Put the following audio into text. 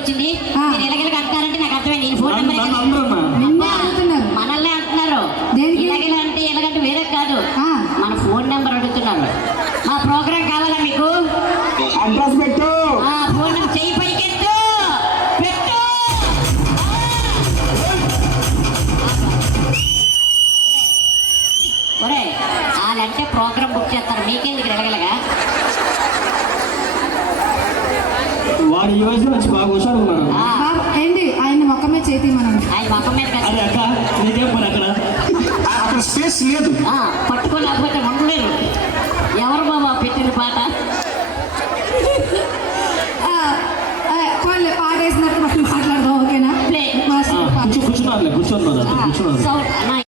వచ్చింది. మీరు ఎలాగెలా అంటారంటే నాకు అర్థమైంది. ఈ ఫోన్ నెంబర్ మనల్ని అంటున్నారు. ఎలాగెలా అంటే ఎలాగంటే వేరే కాదు, మన ఫోన్ నెంబర్ అడుగుతున్నారు. మా ప్రోగ్రామ్ కావాలా మీకు? అడ్రస్ పెట్టు. ఫోన్ నెంబర్ చెయ్యి పైకెత్తు, పెట్టు. ఒరే వాళ్ళంటే ప్రోగ్రామ్ బుక్ చేస్తారు, మీకెందుకు ఎలాగెలగా? వాడు ఈ వయసులో వచ్చి బాగా హుషారు ఉన్నాడు. ఏంటి ఆయన మొక్క మీద చేతి మనం ఆయన మొక్క మీద కాదు. అదే అక్క నీకేం పని అక్కడ స్పేస్ లేదు. పట్టుకోలేకపోతే ఉండలేరు. ఎవరు బాబా పెట్టిన పాట? పాట వేసినట్టు మనం మాట్లాడదాం, ఓకేనా? ప్లే. కూర్చున్నారు సౌండ్